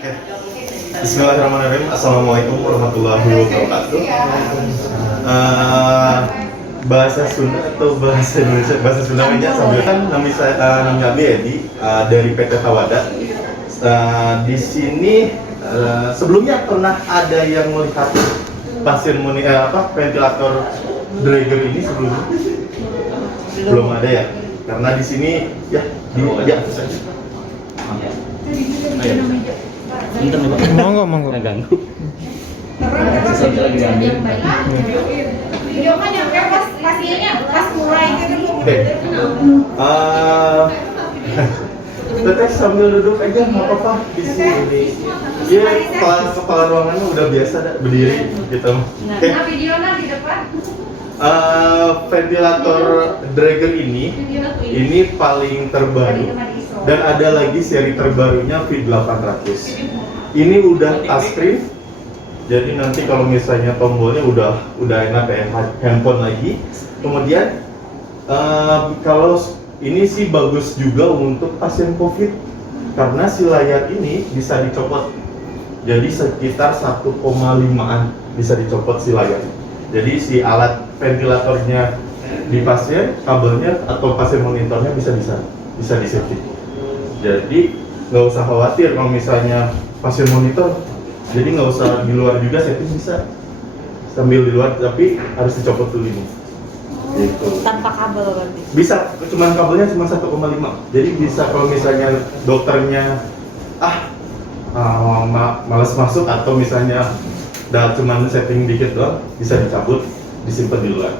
Bismillahirrahmanirrahim. Assalamualaikum warahmatullahi wabarakatuh. Bahasa Sunda atau bahasa Indonesia? Bahasa Sunda aja sambil kan namanya Abi Edi dari PT Tawada. Di sini sebelumnya pernah ada yang melihat pasien ventilator Draeger ini sebelumnya? Belum ada ya? Karena di sini ya atas saja. Monggo. Nggak ganggu. Video kan nyampe pas pasiennya pas mulai gitu dulu. Oke. Teteh sambil duduk aja nggak apa-apa di sini. Iya, kepala ruangannya udah biasa berdiri gitu. Oke. Nah, videonya di depan. Ventilator Draeger ini paling terbaru dan ada lagi seri terbarunya V800. Ini udah touchscreen, jadi nanti kalau misalnya tombolnya udah enak kayak handphone lagi. Kemudian kalau ini sih bagus juga untuk pasien COVID karena si layar ini bisa dicopot, jadi sekitar 1,5an bisa dicopot si layar. Jadi si alat ventilatornya di pasien, kabelnya atau pasien monitornya bisa disetting. Jadi nggak usah khawatir kalau misalnya pasien monitor, jadi nggak usah di luar juga setting, bisa sambil di luar tapi harus dicopot dulu ini. Gitu. Tanpa kabel berarti. Bisa, cuman kabelnya cuma 1,5. Jadi bisa kalau misalnya dokternya malas masuk atau misalnya cuman setting dikit doang, bisa dicabut, disimpan di luar.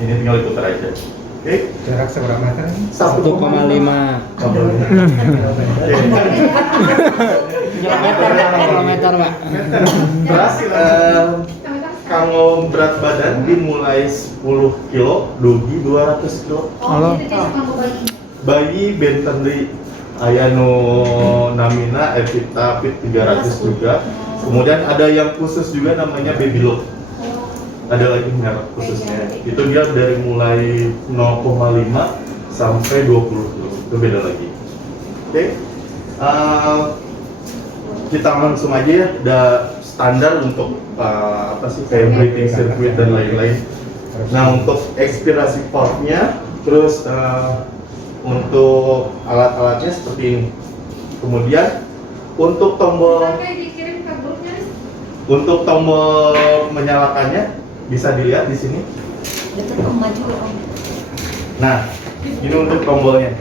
Ini tinggal diputar aja. Oke. Jarak seberapa meter? 1,5 kabelnya. Kilometer, Pak. Terus kalau berat badan dimulai 10 kilo, dogi 200 kilo. Oh, itu jadi Bayi Bentley Ayano Namina Evita Fit 300 juga. Kemudian ada yang khusus juga namanya Baby Lock. Ada lagi merek khususnya. Itu dia dari mulai 0,5 sampai 20 kilo. Itu beda lagi. Oke. Kita langsung aja ya. Udah standar untuk kayak breathing circuit dan lain-lain. Nah, untuk expirasi portnya, terus untuk alat-alatnya seperti ini. Kemudian untuk tombol menyalakannya bisa dilihat di sini. Nah, ini untuk tombolnya.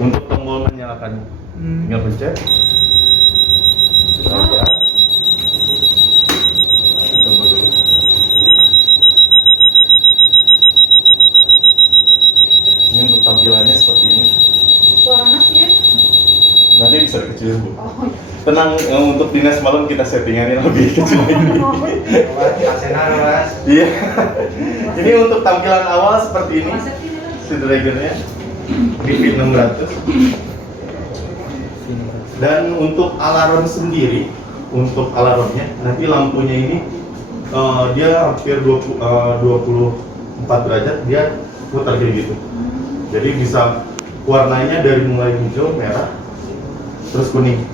Untuk tombol menyalakannya, tinggal pencet. Kita lihat. Tunggu dulu. Ini untuk tampilannya seperti ini. suaranya sih ya. Nanti bisa dikecilin, Bu. Oh, iya. Tenang, untuk dinas malam kita settingannya lebih kecil lagi. Iya. Ini untuk tampilan awal seperti ini. Si Draegernya di V600. Dan untuk alarm sendiri, untuk alarmnya nanti lampunya ini dia hampir 24 derajat, dia putar kayak gitu. Jadi bisa warnanya dari mulai hijau, merah, terus kuning.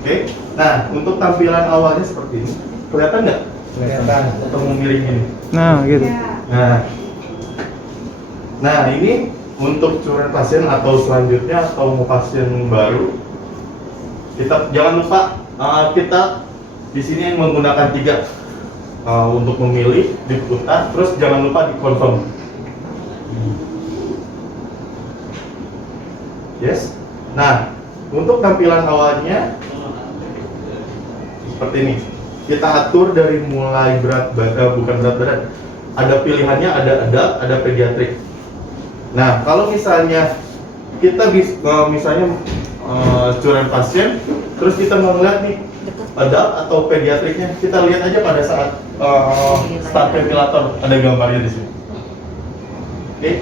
Oke. Nah, untuk tampilan awalnya seperti ini. Kelihatan nggak? Kelihatan. Atau mau miring ini? Nah, gitu. Nah, ini untuk curhat pasien atau selanjutnya atau mau pasien baru, kita jangan lupa kita di sini menggunakan 3 untuk memilih, diputar, terus jangan lupa dikonfirm. Yes. Nah, untuk tampilan awalnya seperti ini. Kita atur dari mulai bukan berat badan. Ada pilihannya, ada pediatrik. Nah, kalau misalnya kita misalnya curhat pasien, terus kita mau ngeliat nih adult atau pediatriknya, kita lihat aja pada saat start ventilator, ada gambarnya di sini. Oke,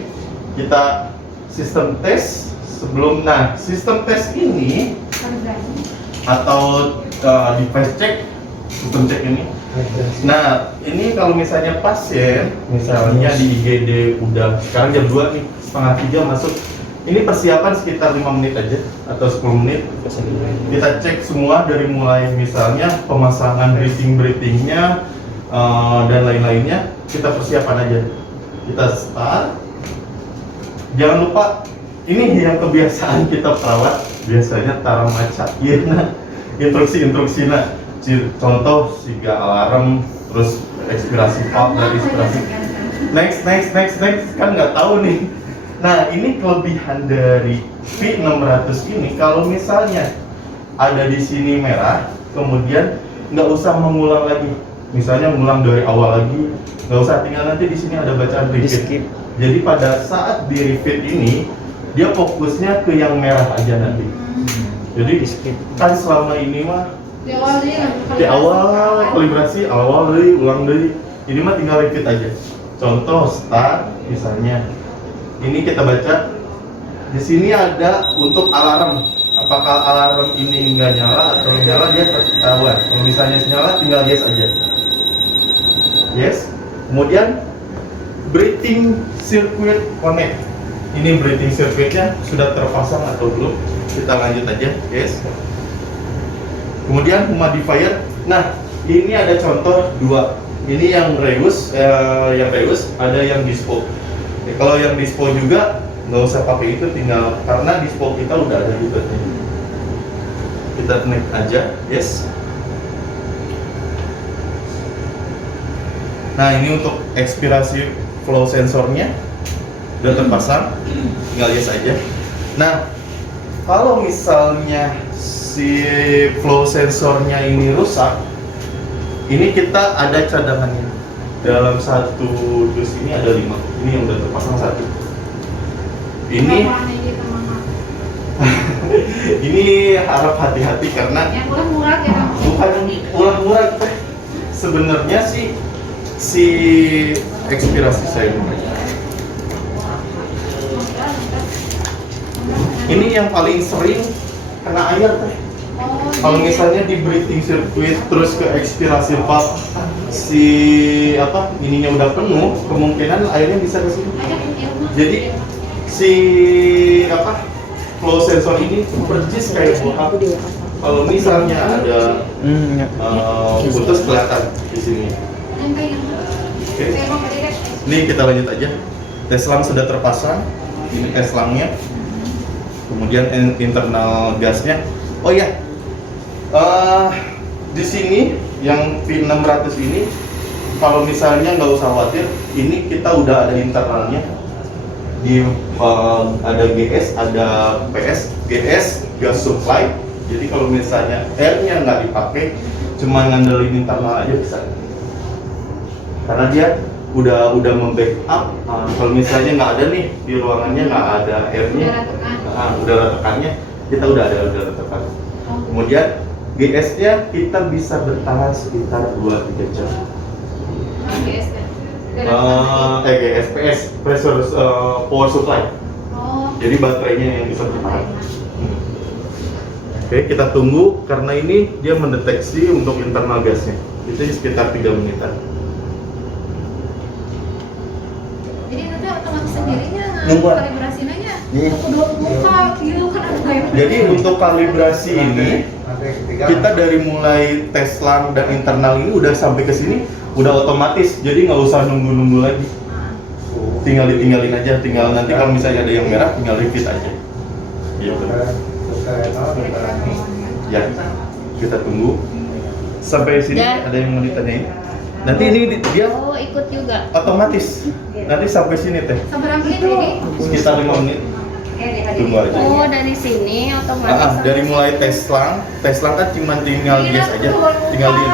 kita sistem tes sebelum. Nah, sistem tes ini atau device check, sistem cek ini. Nah, ini kalau misalnya pasien, misalnya di IGD udah sekarang jam 2 nih, setengah 3 masuk Ini persiapan sekitar 5 menit aja atau 10 menit. Kita cek semua dari mulai misalnya pemasangan breathing-nya dan lain-lainnya. Kita persiapan aja. Kita start. Jangan lupa, ini yang kebiasaan kita perawat biasanya taruh maca. Iya, nah, instruksi nah. Contoh siga alarm, terus ekspirasi pump dan inspirasi. Next, kan nggak tahu nih. Nah, ini kelebihan dari V600 ini, kalau misalnya ada di sini merah, kemudian nggak usah mengulang lagi. Misalnya ngulang dari awal lagi, nggak usah, tinggal nanti di sini ada bacaan repeat. Jadi pada saat di repeat ini, dia fokusnya ke yang merah aja nanti. Jadi kan selama ini mah di awal kalibrasi, awal dari ulang dari, ini mah tinggal repeat aja. Contoh start misalnya. Ini kita baca, di sini ada untuk alarm. Apakah alarm ini nggak nyala atau nyala, dia ketahuan. Kalau misalnya nyala, tinggal yes aja. Yes. Kemudian breathing circuit connect. Ini breathing circuitnya sudah terpasang atau belum? Kita lanjut aja. Yes. Kemudian humidifier. Nah, ini ada contoh dua. Ini yang Reus, ada yang Dispo. Kalau yang Dispo juga nggak usah pakai itu, tinggal karena Dispo kita udah ada juga. Kita connect aja, yes. Nah, ini untuk ekspirasi flow sensornya udah terpasang, tinggal yes aja. Nah, kalau misalnya si flow sensornya ini rusak, ini kita ada cadangannya. Dalam satu dus ini ada 5. Ini yang udah terpasang 1. Ini ini harap hati-hati karena yang murah ya. bukan murah teh. Sebenarnya sih si ekspirasi saya ini yang paling sering kena air teh. Kalau misalnya di breathing circuit terus ke ekspirasi valve si ininya udah penuh, kemungkinan airnya bisa ke sini. Jadi si flow sensor ini persis kayak buah. Kalau misalnya ada putus kelihatan di sini. Oke. Ini kita lanjut aja. Tes selang sudah terpasang. Ini tes selangnya. Kemudian internal gasnya. Oh ya. Di sini yang V600 ini, kalau misalnya nggak usah khawatir, ini kita udah ada internalnya. Ada GS, ada PS, GS gas supply. Jadi kalau misalnya airnya nggak dipakai, cuma ngandelin internal aja bisa. Karena dia udah membackup. Kalau misalnya nggak ada nih di ruangannya, nggak ada airnya, udara tekannya, kita udah ada udara tekan. Kemudian GS-nya kita bisa bertahan sekitar 2-3 jam. GS pressure power supply. Jadi baterainya yang bisa bertahan. Oke, kita tunggu karena ini dia mendeteksi untuk internal gasnya. Itu sekitar 3 menitan. Jadi nanti otomatis sendirinya Nunggu. kalibrasinya buka gitu kan ada kayak. Jadi untuk kalibrasi ini kita dari mulai tes selang dan internal ini udah sampai ke sini udah otomatis, jadi nggak usah nunggu lagi, tinggal ditinggalin aja, tinggal nanti kalau misalnya ada yang merah tinggal repeat aja gitu. Ya, kita tunggu sampai sini. Ada yang mau ditanyain? Nanti ini dia ikut juga otomatis nanti sampai sini teh Sampai menit ini. sekitar 5 menit. Tunggu aja. Oh, dari sini otomatis. Dari mulai tes selang kan cuma tinggal bias aja, tinggal di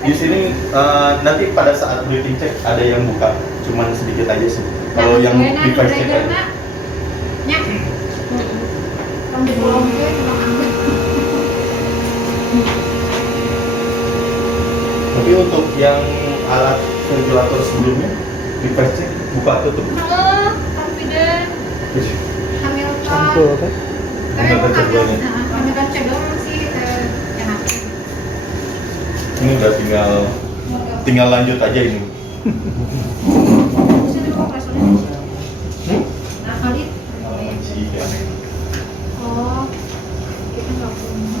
di sini nanti pada saat breathing check ada yang buka, cuman sedikit aja sih. Kalau yang device check aja. Tapi untuk yang alat ventilator sebelumnya device check buka tutup. Halo, confident. Hamilton. Tapi Hamilton check doang ya? Hamilton check doang sih enak. Ini udah tinggal lanjut aja ini. Bisa di kompresornya. Nah, kali biji ya. Oh, kita nggak punya.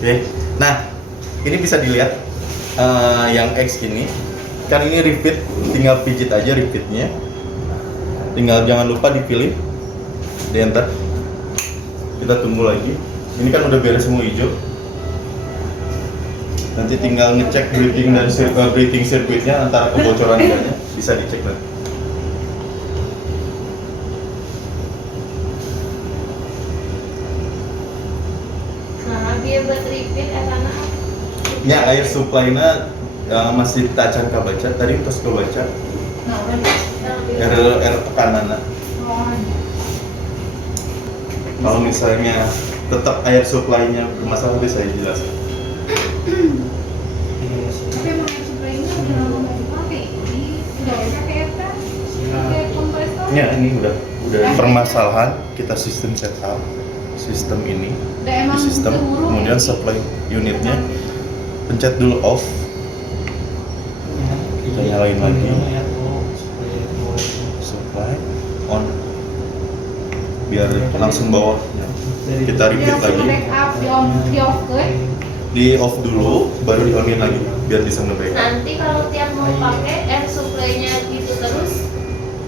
Oke, nah ini bisa dilihat yang X ini kan ini refit, tinggal pijit aja refitnya, tinggal jangan lupa dipilih, di enter, kita tunggu lagi. Ini kan udah beres semua hijau, nanti tinggal ngecek breathing dan breathing circuitnya antara kebocoran enggaknya bisa dicek nanti. Nah, biar buat repeat karena Ya air supply-nya masih tacan kabaca, tadi terus kebaca R tekanan. Kalau misalnya tetap air supply-nya bermasalah, bisa saya jelaskan. Tapi emang air supply-nya udah lama nggak dipakai. Ini udah pakai apa? Pakai kompresor. Ya ini udah permasalahan, kita sistem setup sistem ini Udah di emang sistem, keburu. kemudian supply unitnya pencet dulu off, kita nyalain lagi, supply on, biar langsung bawah. Kita Dia repeat langsung lagi, backup di off ke. di off dulu baru di onin lagi biar bisa nge-backup. nanti kalau tiap mau pakai air supply-nya gitu terus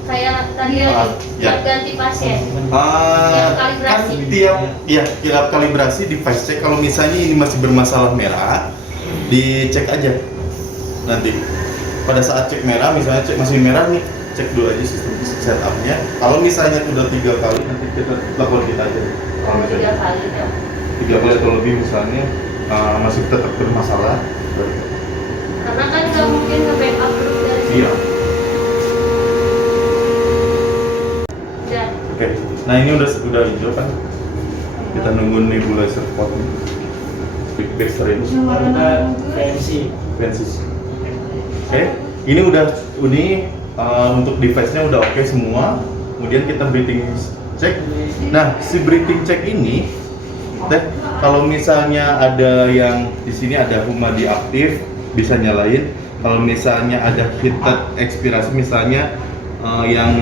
kayak tadi Ah, lagi ya. tiap ganti pasien. Kan kalibrasi. tiap kalibrasi device check, kalau misalnya ini masih bermasalah merah, dicek aja nanti. Pada saat cek merah, misalnya cek masih merah nih, cek dulu aja sistem setupnya. Kalau misalnya udah 3 kali, nanti kita lakukan kita aja. Kalau Oh, 3 misalnya kali ya. 3 kali atau lebih misalnya masih tetap bermasalah, Karena kan nggak mungkin nge-backup terus dari iya. Ya. Oke, nah ini udah hijau kan? Kita nunggu nebulizer pot nih. Big Baxter ini. Vensis. Oke, ini untuk device-nya udah oke semua. Kemudian kita breathing check. Nah, si breathing check ini, kalau misalnya ada yang di sini ada huma diaktif, bisa nyalain. Kalau misalnya ada heated expirasi, misalnya yang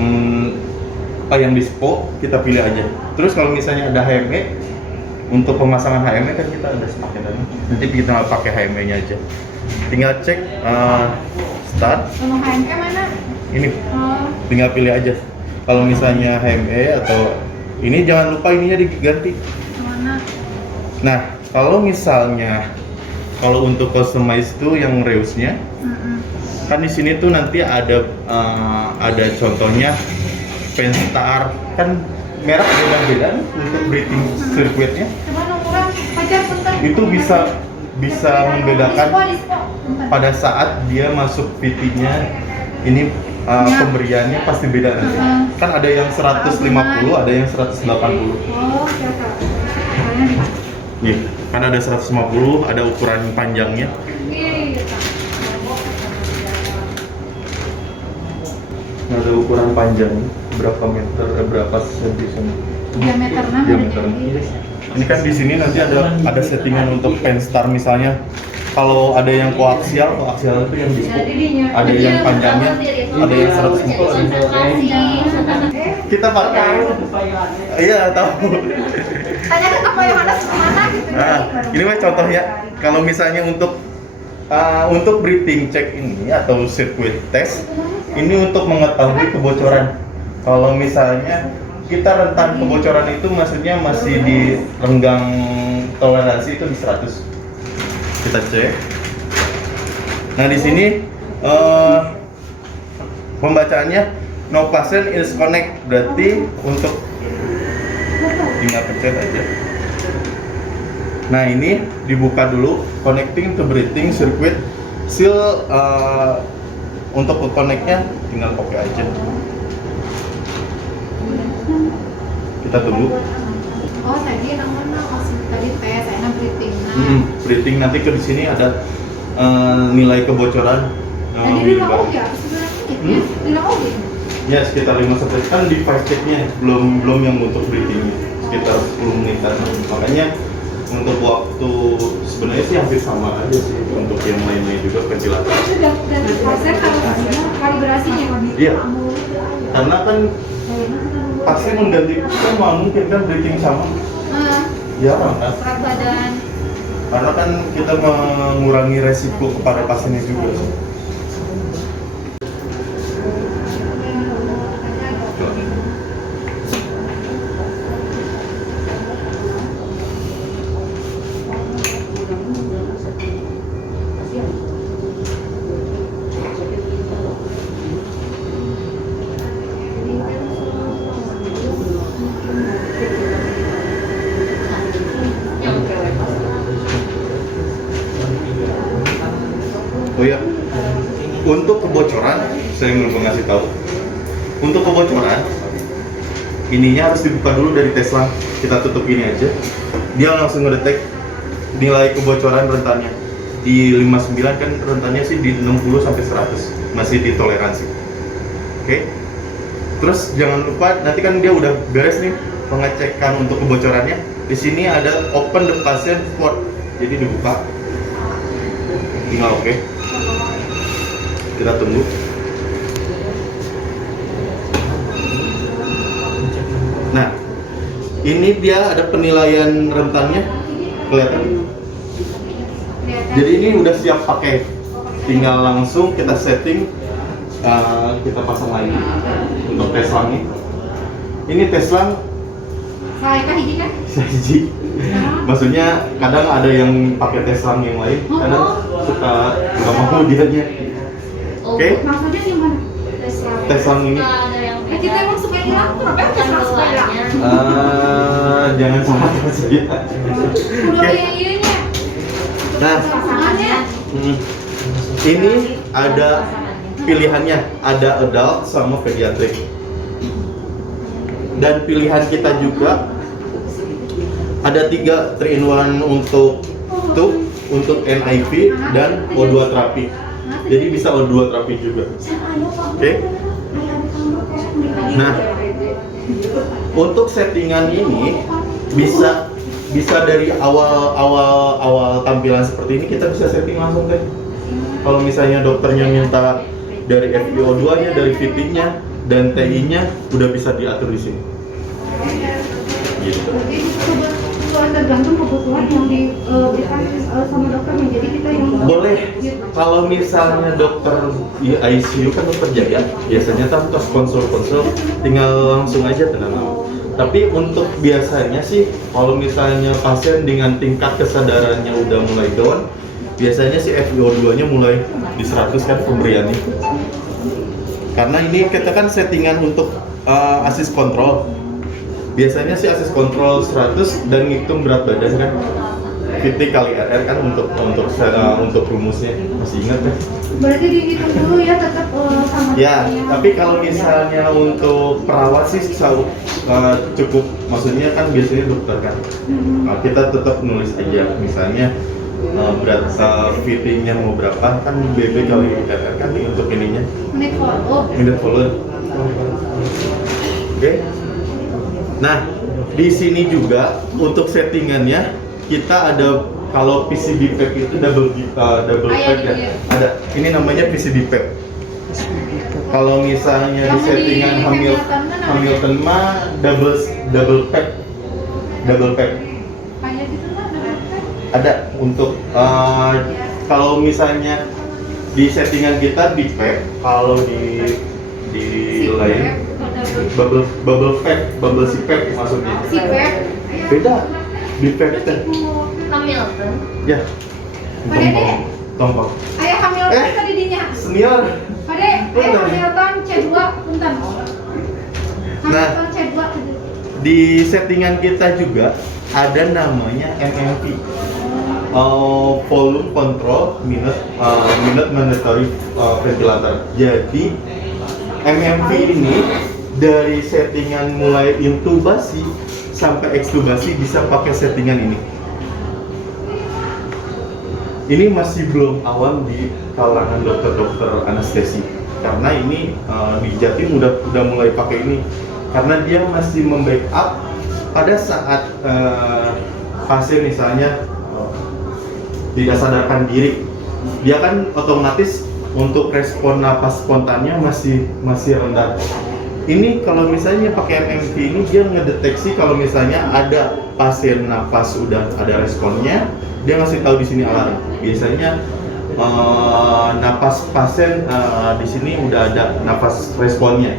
dispo, kita pilih aja. Terus kalau misalnya ada HME, untuk pemasangan HME kan kita ada semakin tadi. Nanti kita pakai HME-nya aja. Tinggal cek start. Sama HME mana? Ini Oh, tinggal pilih aja. Kalau misalnya HME atau ini jangan lupa ininya diganti. mana? Nah, kalau untuk customize tuh yang reusnya, kan di sini tuh nanti ada contohnya Penstar, kan merek beda-beda nih untuk breathing circuitnya. Coba nomoran pacar bentar. Itu bisa membedakan Dispo. Bentar. pada saat dia masuk PT-nya ini pemberiannya pasti beda nanti. Kan ada yang 150, ada yang 180. Oh, siapa? Nih, kan ada 150, ada ukuran panjangnya. Ada ukuran panjangnya berapa meter, berapa sentimeter. Diameternya Diameternya. Ini kan di sini nanti ada settingan untuk Penstar misalnya. Kalau ada yang koaksial itu yang dispo. Ada yang panjangnya, ada yang 150. Kita pakai. Iya, tahu. Tanyakan apa yang ada kemana gitu. Nah, ini mah contohnya. Kalau misalnya untuk breathing check ini atau circuit test, ini untuk mengetahui kebocoran. Kalau misalnya kita rentan kebocoran itu maksudnya masih di renggang toleransi itu di 100. Kita cek. Nah, di sini pembacaannya no patient is connect, berarti untuk tinggal pencet aja. Nah, ini dibuka dulu connecting to breathing circuit seal. Untuk connect-nya tinggal oke aja. Kita tunggu. Oh, tadi namanya tadi tes, enak breathing. Breathing nanti ke di sini ada nilai kebocoran. Tadi bilang oke, apa sebenarnya? Bilang oke. Ya sekitar 5 kan device check-nya belum yang untuk breathing sekitar 10 menitan. Makanya untuk waktu sebenarnya sih hampir sama aja sih untuk yang lainnya juga ventilator. Sudah proses kalau kalibrasinya. Iya. Karena kan pasien mengganti kan mungkin kan breathing sama ya kan, berat badan. karena kan kita mengurangi resiko kepada pasiennya juga. Oh ya, untuk kebocoran saya belum ngasih tahu. Untuk kebocoran, ininya harus dibuka dulu dari Tesla. Kita tutup ini aja, dia langsung ngedetek nilai kebocoran rentannya. Di 59 kan rentannya sih di 60 sampai 100, masih ditoleransi. Oke. Terus jangan lupa nanti kan dia udah beres nih pengecekan untuk kebocorannya. Di sini ada open the patient port, jadi dibuka. Tinggal oke. Kita tunggu. Nah, ini dia ada penilaian rentannya, kelihatan. Jadi ini udah siap pakai, tinggal langsung kita setting, kita pasang lagi untuk tes langnya. Ini tes lang Saya kan hiji kan? hiji. Maksudnya kadang ada yang pakai tes lang yang lain, kadang suka nggak mau dianya. Oke. Maksudnya gimana? Tes lang ini. Ada yang Kita emang suka hilang, kenapa yang tes lang suka hilang? Jangan salah saja. Udah kayak ininya. Nah, Pasangannya. ini ada pilihannya, ada adult sama pediatric. Dan pilihan kita juga ada 3 3-in-1 untuk tube, untuk NIV dan O2 terapi. Jadi bisa O2 terapi juga. Oke. Nah, untuk settingan ini bisa dari awal tampilan seperti ini kita bisa setting langsung teh. Kalau misalnya dokternya minta dari FiO2-nya, dari fittingnya dan TI-nya udah bisa diatur di sini. Gitu. Tergantung kebutuhan yang diberikan sama dokternya. Jadi kita yang Boleh. Kalau misalnya dokter di ICU kan dokter jaga, biasanya kan pas konsul tinggal langsung aja tenang. Tapi untuk biasanya sih kalau misalnya pasien dengan tingkat kesadarannya udah mulai down, biasanya sih FiO2-nya mulai di 100 kan pemberiannya. Karena ini kita kan settingan untuk assist control. Biasanya sih assist control 100 dan ngitung berat badan kan. PT kali RR kan untuk rumusnya masih ingat kan? berarti dihitung dulu ya tetap sama Ya, dokternya. tapi kalau misalnya untuk perawat sih cukup, maksudnya kan biasanya dokter kan. Nah, kita tetap nulis aja, misalnya berat fittingnya mau berapa kan BB kali RR kan untuk ininya. Menit follow. Minute follow. Oke. Nah, di sini juga untuk settingannya kita ada, kalau PCB pack itu double pack ya. Ada. Ini namanya PCB pack. Kalau misalnya di Kamu settingan di Hamilton mah double pack. Kayak gitu kan dokter. Ada untuk kalau misalnya di settingan kita di pack, kalau di lain bubble si pack maksudnya. Si pep. Beda. Di pack teh. Hamilton. Ya. Tompong. Ayah Hamilton tadi dinya. Senior. Pade, ayah Hamilton C2 punten. Nah. Hamilton C2 tadi. Di settingan kita juga ada namanya MMV. Volume control minute mandatory ventilator. Jadi MMV ini dari settingan mulai intubasi sampai ekstubasi bisa pakai settingan ini. Ini masih belum awam di kalangan dokter-dokter anestesi karena ini di Jatim udah mulai pakai ini karena dia masih membackup pada saat pasien misalnya tidak sadarkan diri, dia kan otomatis untuk respon napas spontannya masih rendah. Ini kalau misalnya pakai MMV ini dia ngedeteksi kalau misalnya ada pasien nafas udah ada responnya, dia ngasih tahu di sini alarm. Biasanya napas pasien di sini udah ada nafas responnya.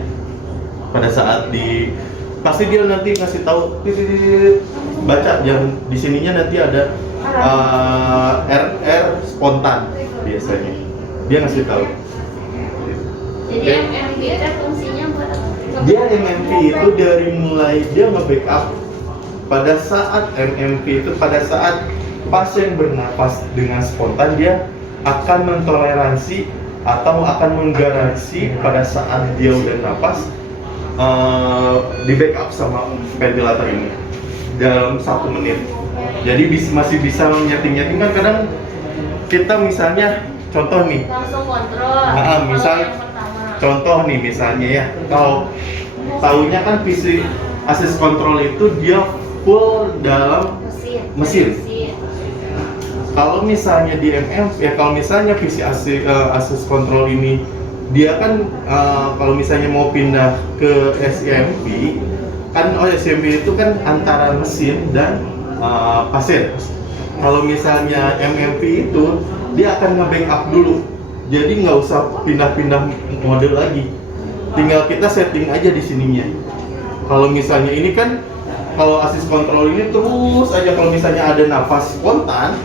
Pada saat pasti dia nanti ngasih tahu baca yang di sininya nanti ada RR spontan biasanya. Dia ngasih tahu. Jadi MMP itu fungsinya buat apa? Dia MMP itu dari mulai dia nge-backup pada saat MMP itu pada saat pasien bernapas dengan spontan dia akan mentoleransi atau akan menggaransi pada saat dia udah napas di backup sama ventilator ini dalam 1 menit. Jadi masih bisa nyeting-nyeting kan kadang kita misalnya contoh nih. Langsung kontrol. Misal Yang pertama. contoh nih misalnya ya, kalau tahunya kan PC access control itu dia full dalam mesin. Kalau misalnya di ya kalau misalnya PC access control ini dia kan kalau misalnya mau pindah ke SMP kan SMP itu kan antara mesin dan pasien. Kalau misalnya MMP itu dia akan nge-backup dulu, jadi nggak usah pindah-pindah mode lagi, tinggal kita setting aja di sininya. Kalau misalnya ini kan kalau assist control ini terus aja kalau misalnya ada nafas spontan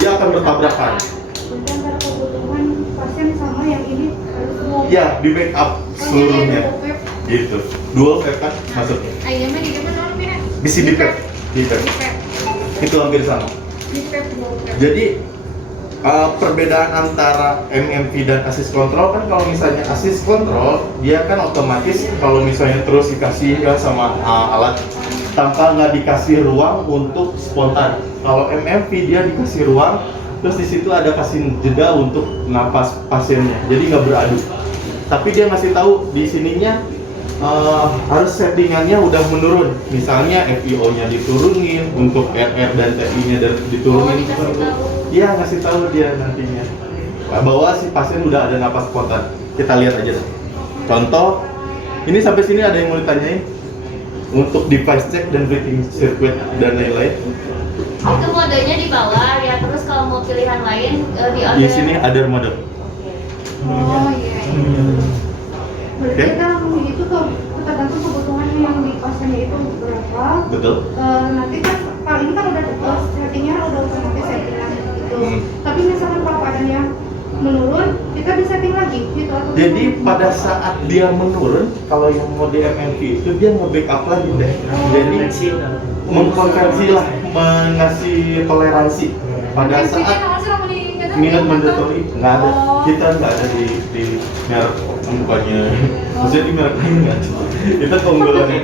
dia akan bertabrakan. Untuk antara kebutuhan pasien sama yang ini harus semua. Ya, di backup seluruhnya. Gitu. Dual web kan maksudnya. Ayo mah di mana orang Bisa di pep. Di pep. Itu hampir sama. Di pep dual web. Jadi perbedaan antara MMP dan assist control kan kalau misalnya assist control dia kan otomatis kalau misalnya terus dikasih ya sama alat tanpa nggak dikasih ruang untuk spontan. Kalau MMP dia dikasih ruang, terus di situ ada kasih jeda untuk napas pasiennya, jadi nggak beradu. Tapi dia ngasih tahu di sininya harus settingannya udah menurun. Misalnya FiO-nya diturunin, untuk RR dan TI-nya diturunin. Iya ngasih tahu dia nantinya bahwa si pasien udah ada napas spontan. Kita lihat aja. Contoh, ini sampai sini ada yang mau ditanyain? Untuk device check dan breathing circuit dan lain-lain. Itu modenya di bawah ya, terus kalau mau pilihan lain di order. Di sini ada mode. Oh iya. Berarti Oke. kita itu tuh tergantung kebutuhan yang di pasiennya itu berapa. Betul. Nanti kan paling kan udah settingnya udah otomatis settingan gitu. Tapi misalkan kalau keadaan yang menurun, kita bisa setting lagi gitu atau Jadi pada saat dia menurun, kalau yang mode MMP itu dia nge-backup lagi deh. Jadi mengkonversi lah, mengasih toleransi pada saat minute mandatory nggak ada. Kita nggak ada di merek bukannya, maksudnya di merek lain nggak ada. Itu keunggulannya.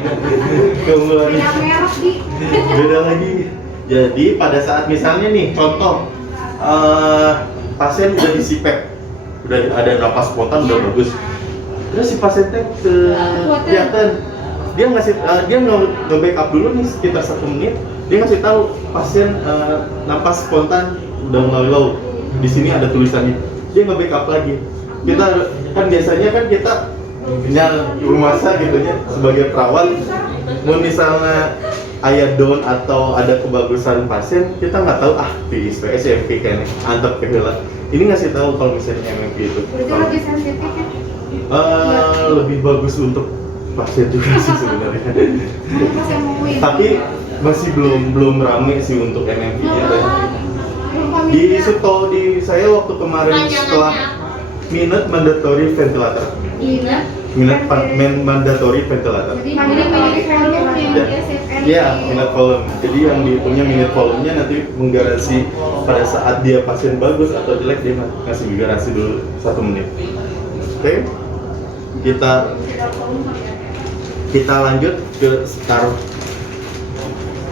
beda merek di. Beda lagi. Jadi pada saat misalnya nih contoh pasien udah di CPAP, udah ada napas spontan udah bagus. Terus si pasiennya kelihatan dia ngasih dia nge-backup dulu nih sekitar 1 menit. Dia ngasih tahu pasien napas spontan udah mulai low. Di sini ada tulisannya. Dia nge-backup lagi. Kita kan biasanya kan kita rumah sakit gitu ya sebagai perawat, mau misalnya ayah down atau ada kebagusan pasien, kita nggak tahu PIS, SMP kayaknya antep kehilangan. Ini ngasih tahu kalau misalnya MMP itu. Berarti lebih sensitif ya. Lebih bagus untuk pasien juga sih sebenarnya. Tapi masih belum rame sih untuk MMP-nya. Di Suto di saya waktu kemarin setelah minute mandatory ventilator. Minute mandatory ventilator. Jadi minute volume yang dia save and Iya, minute volume. Jadi yang dihitungnya minute volume-nya nanti menggaransi pada saat dia pasien bagus atau jelek dia ngasih garansi dulu 1 menit. Oke. Kita lanjut ke star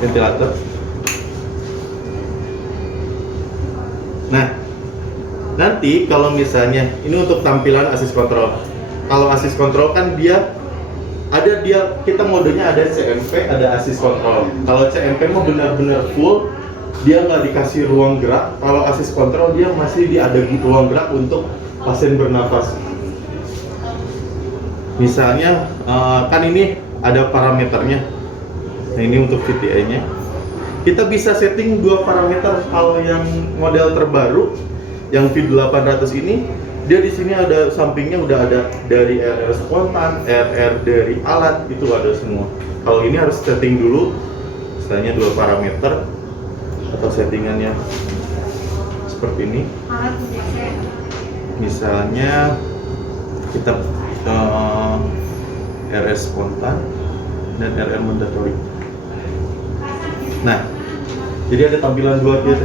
ventilator. Nah, nanti kalau misalnya ini untuk tampilan assist control. Kalau assist control kan kita modenya ada CMP, ada assist control. Kalau CMP mau benar-benar full, dia nggak dikasih ruang gerak. Kalau assist control dia masih ada ruang gerak untuk pasien bernafas. Misalnya kan ini ada parameternya. Nah ini untuk VTI-nya. Kita bisa setting dua parameter. Kalau yang model terbaru, yang V800 ini, dia di sini ada sampingnya udah ada dari RR spontan, RR dari alat, itu ada semua. Kalau ini harus setting dulu, misalnya dua parameter atau settingannya seperti ini. Misalnya kita RS spontan dan RR mandatory. Nah, jadi ada tampilan dua gitu.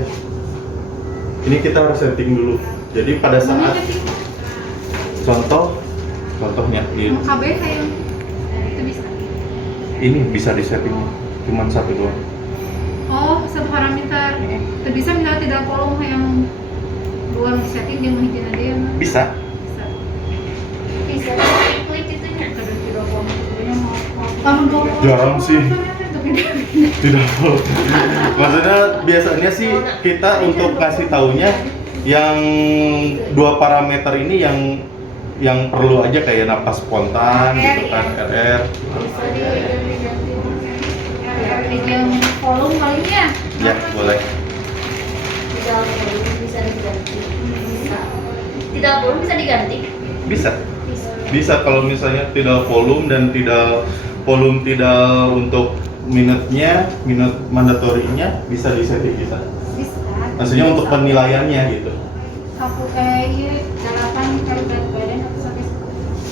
Ini kita harus setting dulu. Jadi pada saat contohnya ini, KB kayak itu bisa. ini bisa disetting cuma satu doang. Oh, satu parameter. Itu bisa misalnya tidak kolom yang dua setting dia menghijau ada yang Bisa. bisa. Bisa klik itunya. Kadang tidak kolom sebenarnya mau Jarang sih. Tidak tahu. Maksudnya biasanya sih kita untuk kasih taunya yang dua parameter ini yang perlu aja kayak napas spontan gitu kan, RR. Bisa diganti-ganti. yang kolom kali ya. Ya, boleh. Tidak volume bisa diganti. Bisa. Tidak volume bisa diganti. Bisa. Bisa. Bisa kalau misalnya tidak volume dan tidak untuk minute mandatorinya bisa disetting bisa. Bisa. Maksudnya untuk penilaiannya gitu. Aku iya delapan kali berat badan atau sampai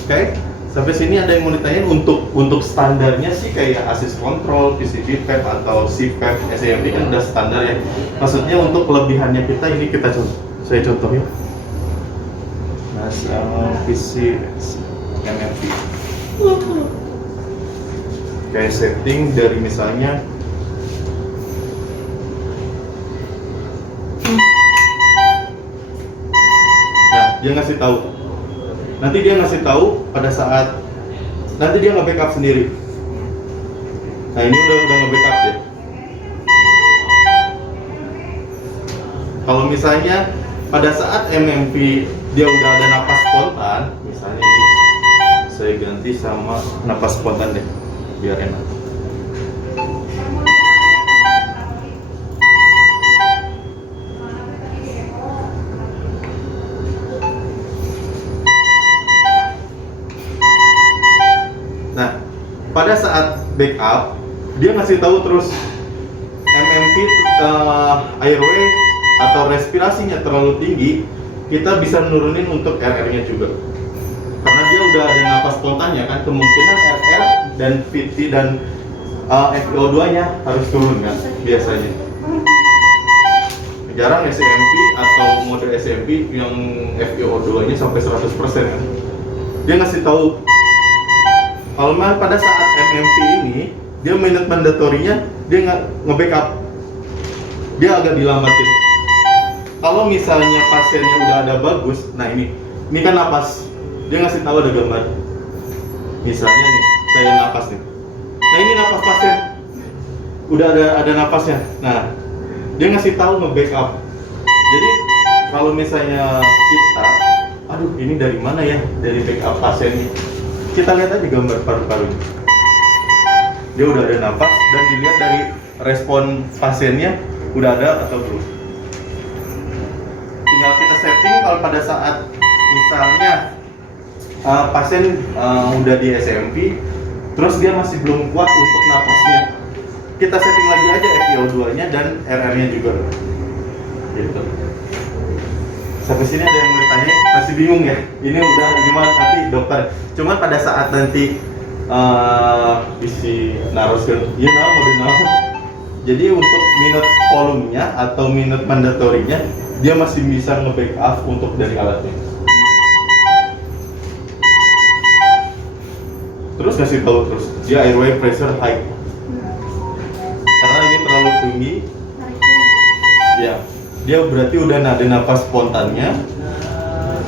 Oke, sampai sini ada yang mau ditanyain untuk standarnya sih kayak assist control, PCB PEP atau CPEP, SMD kan udah standar ya. Maksudnya untuk kelebihannya kita ini saya contohin. Mas PC MFV. Kayak setting dari misalnya dia ngasih tahu. Nanti dia ngasih tahu pada saat nanti dia nge-backup sendiri. Nah ini udah nge-backup deh. Kalau misalnya pada saat MMP dia udah ada napas spontan, misalnya ini saya ganti sama napas spontan deh, biar enak. Pada saat backup, dia ngasih tahu terus MMV airway atau respirasinya terlalu tinggi, kita bisa nurunin untuk RR-nya juga. Karena dia udah ada napas spontannya kan, kemungkinan RR dan VT dan FiO2-nya harus turun kan biasanya. Jarang SMP atau mode SMP yang FiO2-nya sampai 100% kan. Dia ngasih tahu kalau pada saat MMP ini dia minute mandatorinya dia nge-backup, dia agak dilambatin. Kalau misalnya pasiennya udah ada bagus, nah ini kan napas, dia ngasih tahu ada gambar. Misalnya nih, saya napas nih. Nah ini napas pasien, udah ada napasnya. Nah dia ngasih tahu nge-backup. Jadi kalau misalnya kita, aduh ini dari mana ya, dari backup pasiennya. Kita lihat aja gambar paru-parunya. Dia udah ada nafas dan dilihat dari respon pasiennya udah ada atau belum. Tinggal kita setting kalau pada saat misalnya pasien udah di SMP, terus dia masih belum kuat untuk napasnya, kita setting lagi aja FiO2-nya dan RR-nya juga. Gitu. Sampai sini ada yang mau ditanya, masih bingung ya? Ini udah gimana nanti dokter? Cuman pada saat nanti isi naroskan, iya mau. Jadi untuk minute volumenya atau minute mandatorinya dia masih bisa nge-backup untuk dari alatnya. Terus ngasih tahu terus dia airway pressure high. Karena ini terlalu tinggi. Ya. Dia berarti udah ada nafas spontannya,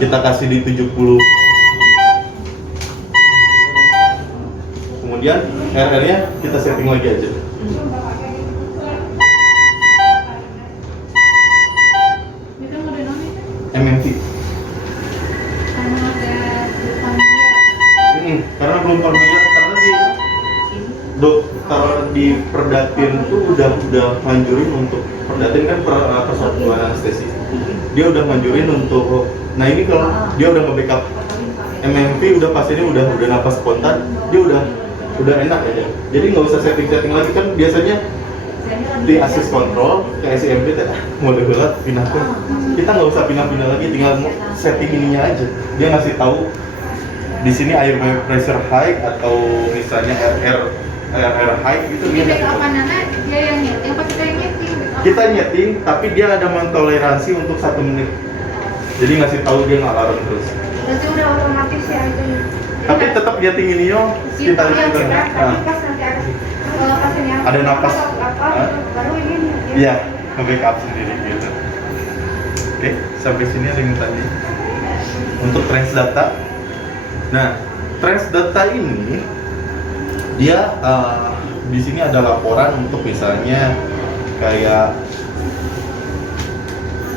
kita kasih di 70, kemudian RR-nya kita setting lagi aja. Itu mode non itu? MMT. Karena ada depan dia. Karena belum familiar karena di dokter di Perdatin tuh udah nganjurin untuk Perdatin kan persatuan anestesi. Dia udah nganjurin untuk, nah ini kalau dia udah nge-backup MMP, udah pasiennya udah napas spontan, dia udah enak aja. Jadi nggak usah setting lagi, kan biasanya di assist control ke SIMP mode gelap pindah ke, kita nggak usah pindah lagi, tinggal setting ininya aja. Dia ngasih tahu di sini air pressure high atau misalnya air high gitu. Ini backup Nana dia yang nyeting apa kita yang nyeting? Kita nyeting, tapi dia ada mentoleransi untuk 1 menit. Jadi ngasih tahu dia ngalarm terus. Berarti udah otomatis ya itu. Tapi tetap nyeting ini yo. Kita tapi pas nanti ada pasien yang Ada napas. apa gitu, baru ini nyeting. Iya, nge-backup sendiri gitu. Oke, sampai sini ada yang tadi. Untuk transdata. Nah, transdata ini dia di sini ada laporan untuk misalnya kayak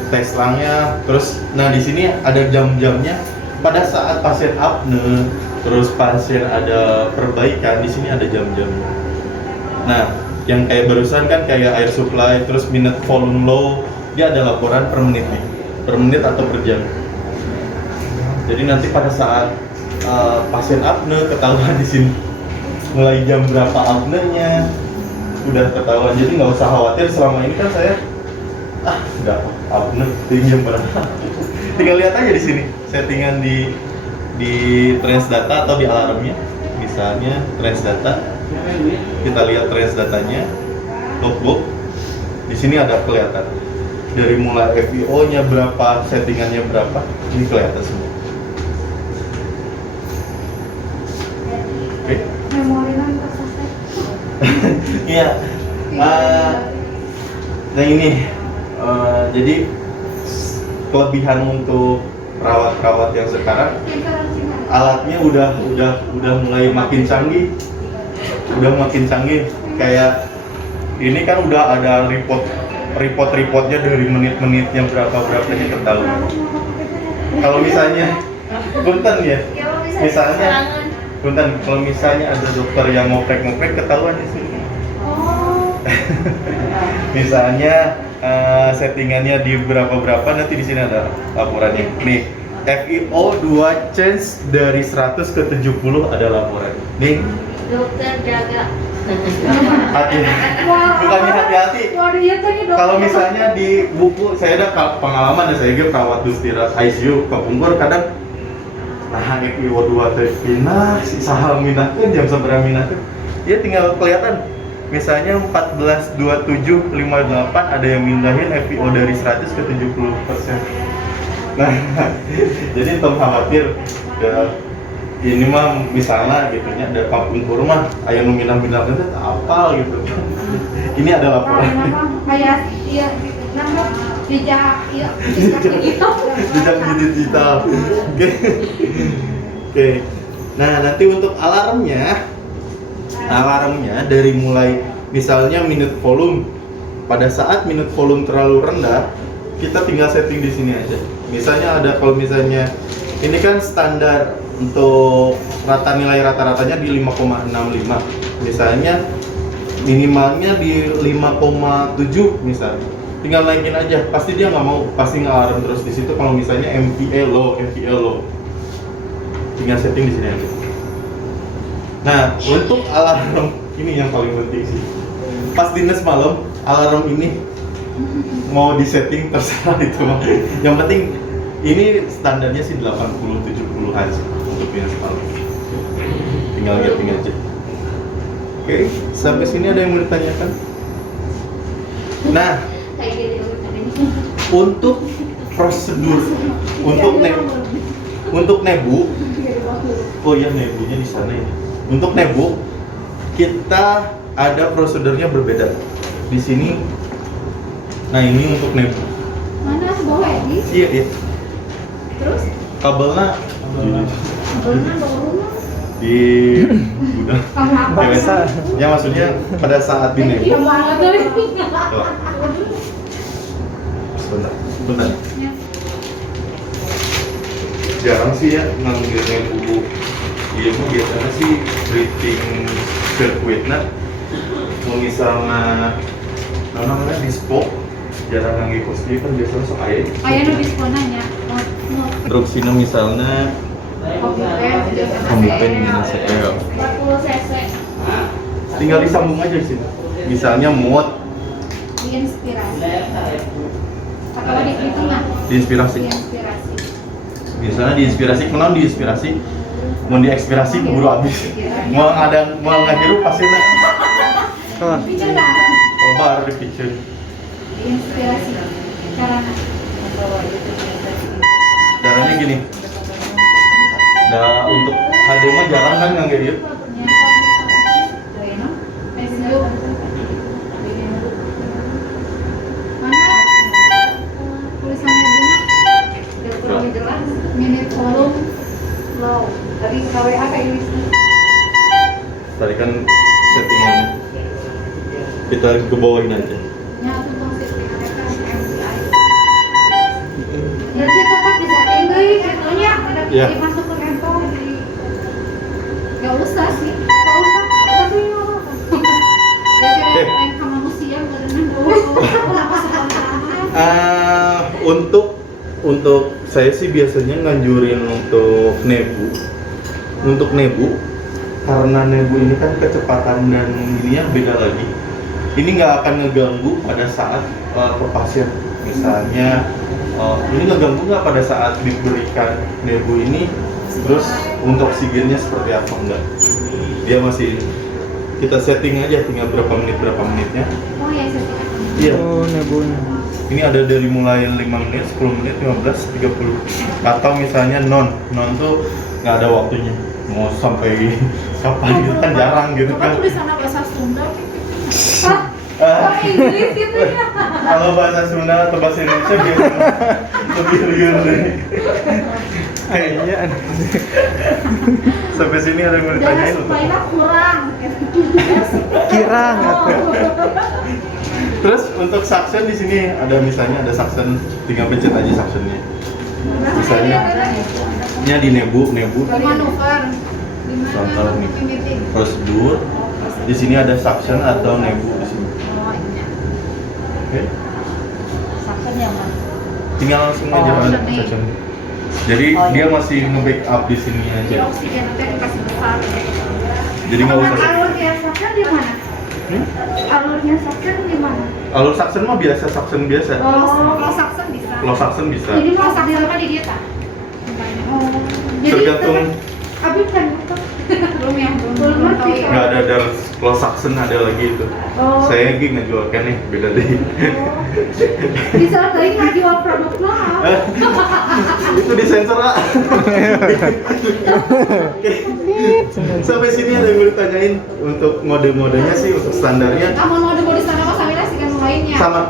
tes langnya, terus nah di sini ada jam-jamnya pada saat pasien apne, terus pasien ada perbaikan, di sini ada jam-jamnya. Nah, yang kayak barusan kan kayak air supply, terus minute volume low, dia ada laporan per menit nih, per menit atau per jam. Jadi nanti pada saat pasien apne ketahuan di sini mulai jam berapa apnenya udah ketahuan, jadi nggak usah khawatir. Selama ini kan saya nggak apne jam berapa, tinggal lihat aja di sini settingan di transdata atau di alarmnya. Misalnya transdata, kita lihat transdatanya, logbook, di sini ada kelihatan dari mulai FIO nya berapa, settingannya berapa, ini kelihatan semua. Oke. Memorinya minta selesai. Iya. Nah ini jadi kelebihan untuk perawat-perawat yang sekarang, alatnya udah mulai makin canggih. Kayak ini kan udah ada report-reportnya dari menit-menitnya berapanya ketahuan. Kalau misalnya punten ya, misalnya punten, kalau misalnya ada dokter yang ngoprek ketahuan di sini. Misalnya settingannya di berapa nanti di sini ada laporannya. Nih, FIO 2 change dari 100 ke 70 ada laporan. Nih, Dokter jaga. hati. Bukannya hati-hati. Kalau misalnya di buku saya ada pengalaman, saya juga perawat Dustira ICU kepungkur kadang nah FIO 2 teh pindah si saham minahkeun jam seberapa minahkeun. Dia tinggal kelihatan. Misalnya 14.27.58 ada yang mindahin FIO dari 100 ke 70%. Nah, jadi tong khawatir ya, ini mah misalnya gitu nya ada kapungkur mah aya nu mindah-mindah teh apal gitu. Ini ada laporan. Kayak iya nama jejak iya digital. Jejak digital. Oke. Nah, nanti untuk alarmnya dari mulai misalnya minute volume, pada saat minute volume terlalu rendah kita tinggal setting di sini aja. Misalnya ada, kalau misalnya ini kan standar untuk nilai rata-ratanya di 5,65, misalnya minimalnya di 5,7 misalnya, tinggal naikin aja, pasti dia nggak mau, pasti ngalarm terus di situ. Kalau misalnya MVA low, tinggal setting di sini aja. Nah, untuk alarm ini yang paling penting sih. Pas dinas malam, alarm ini mau disetting terserah itu mah. Yang penting ini standarnya sih 80-70 aja untuk dinas malam. Tinggal setting aja. Oke, sampai sini ada yang mau ditanyakan? Nah, untuk prosedur untuk nebu, oh ya nebunya di sana ya. Untuk nebu kita ada prosedurnya berbeda. Di sini, nah ini untuk nebu. Mana bawa ini? Iya. Terus Kabelnya bawa di gudang. Biasa, ya maksudnya pada saat di nebu. Tuh. Sebentar. Jarang sih ya ngambil nebu Iya, biasanya sih breathing circuitnya misalnya namanya dispo jarang ngangge kursi kan biasanya sok aya Aya nu disponanya. instruksinya misalnya pembukaan ini CL 40 cc. tinggal disambung aja sih misalnya mode Diinspirasi. Atau dihitungan. diinspirasi Diinspirasi. misalnya diinspirasi kenal diinspirasi mau diekspirasi keburu habis mau ngajaru pasti nak Bicara. lebar di picture Diinspirasi. Caranya. caranya gini nah untuk HD mah jarang kan ngangge dia Facebook. Mana tulisannya Buna? Lebih jelas. Minute volume low. Tadi KWA kayak ini. tadi kan settingan kita ke bawain aja Nyatu konsep mereka MPI. Jadi tetap bisa tinggi, contohnya ada Ya. masuk ke handphone. Gak usah sih, gak usah. Tapi ya Oke. lain sama manusia gak ada untuk saya sih biasanya nganjurin untuk nebu karena nebu ini kan kecepatan dan ininya beda lagi ini nggak akan ngeganggu pada saat ke pasien misalnya ini ngeganggu nggak pada saat diberikan nebu ini terus untuk oksigennya seperti apa enggak dia masih kita setting aja tinggal berapa menitnya Oh ya, saya iya Oh, nebunya. ini ada dari mulai 5 menit, 10 menit, 15, 30 atau misalnya non tuh nggak ada waktunya mau sampai kapan gitu kan jarang gitu Coba kan tulisannya bahasa Sunda. Ah, Inggris gitu ya. kalau bahasa Sunda atau bahasa Indonesia biasanya lebih liar deh Kayaknya sampai sini ada yang mau Dan ditanyain untuk lainnya kurang. kirang atuh. terus untuk suction di sini ada misalnya ada suction tinggal pencet aja suctionnya misalnya nya di nebu Manuver. Di Contoh mana nih. meeting? prosedur di sini ada suction atau nebu di sini Oh iya. oke Sakit yang mana? tinggal langsung aja Oh, ada seni. suction jadi Oh, dia iya. masih nge-backup di sini Jadi aja oksigen nanti dikasih besar. jadi nggak usah Alurnya suction di mana? Hmm? Alurnya suction di mana? Alur suction mah biasa suction biasa Kalau suction bisa. kalau suction bisa Jadi mau suction apa di dieta? Oh. Jadi tergantung Abi kan belum ya, belum tahu ya. nggak ada dari kalau suction ada lagi itu Oh. saya lagi ngejual kan nih beda deh Bisa tadi nggak jual produk lah. itu disensor ah. Oke. Sampai sini ada yang mau ditanyain untuk mode-modenya sih untuk standarnya Namun mau di sana mas Amira sih kan lainnya. sama.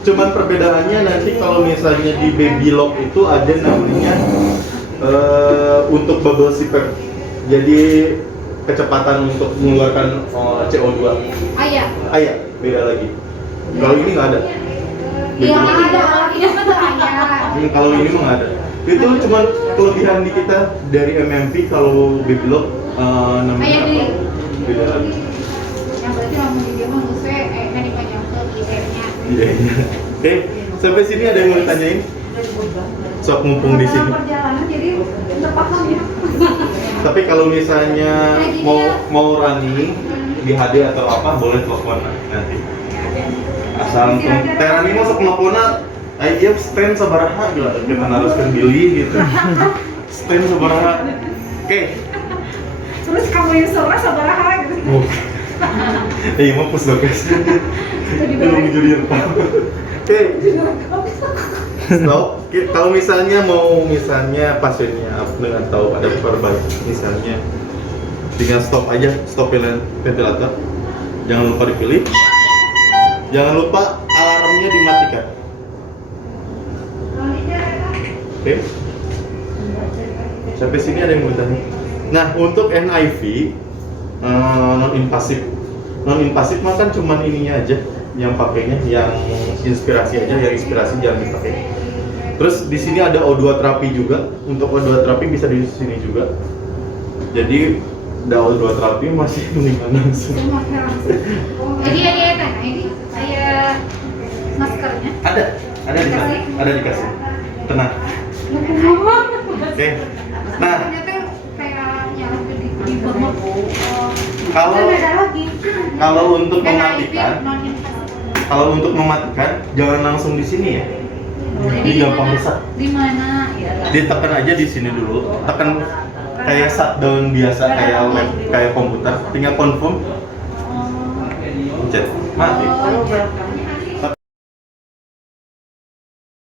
Cuman perbedaannya nanti kalau misalnya di baby lock itu ada namanya untuk bubble zipper. Jadi kecepatan untuk mengeluarkan CO2. Ayah. Ayah, beda lagi. Kalau ini nggak ada. Iya ada, iya ada ayah. Kalau ini mah nggak ada. Itu cuma kelebihan di kita dari MMP kalau baby lock namanya Ayah apa? deh. Beda lagi. Yang berarti langsung di dia mah nggak kan dipanjang ke IE-nya. Iya. Oke, sampai sini ada yang mau ditanyain? Sok mumpung di sini. Perjalanan jadi udah paham ya. Tapi kalau misalnya mau running di HD atau apa boleh telepon nanti. Asal terani masuk teleponnya, ayo stand sabaraha gitu. Kita haruskan beli gitu. Stand sabaraha. Oke. Terus kamu yang seorang sabaraha gitu. Iya mau pus dong guys. Belum jujur. Oke. Stop. Kalau misalnya pasiennya dengan tahu ada perbaikan misalnya tinggal stop aja, stop ventilator. Jangan lupa dipilih. Jangan lupa alarmnya dimatikan. Oke. Sampai sini ada yang mau ditanya. Nah, untuk NIV non invasif mah kan cuman ininya aja yang pakainya, yang inspirasi aja, yang inspirasi jangan dipakai. Terus di sini ada O2 terapi juga. Untuk O2 terapi bisa di sini juga. Jadi dua terapi masih mendingan langsung. Jadi ya teh, ini kayak maskernya. Ada di sana, ada dikasih. Tenang. Oke. Nah, Ternyata kayak yang di bawah. kalau Ada lagi. kalau untuk Dan mematikan, HIV non-invasif. kalau untuk mematikan jangan langsung di sini ya. Ini gampang rusak. Di mana? Ya. Ditekan aja di sini dulu. Tekan kayak shutdown biasa kayak web, kayak komputer. Tinggal confirm. Pencet. Mati. Oh,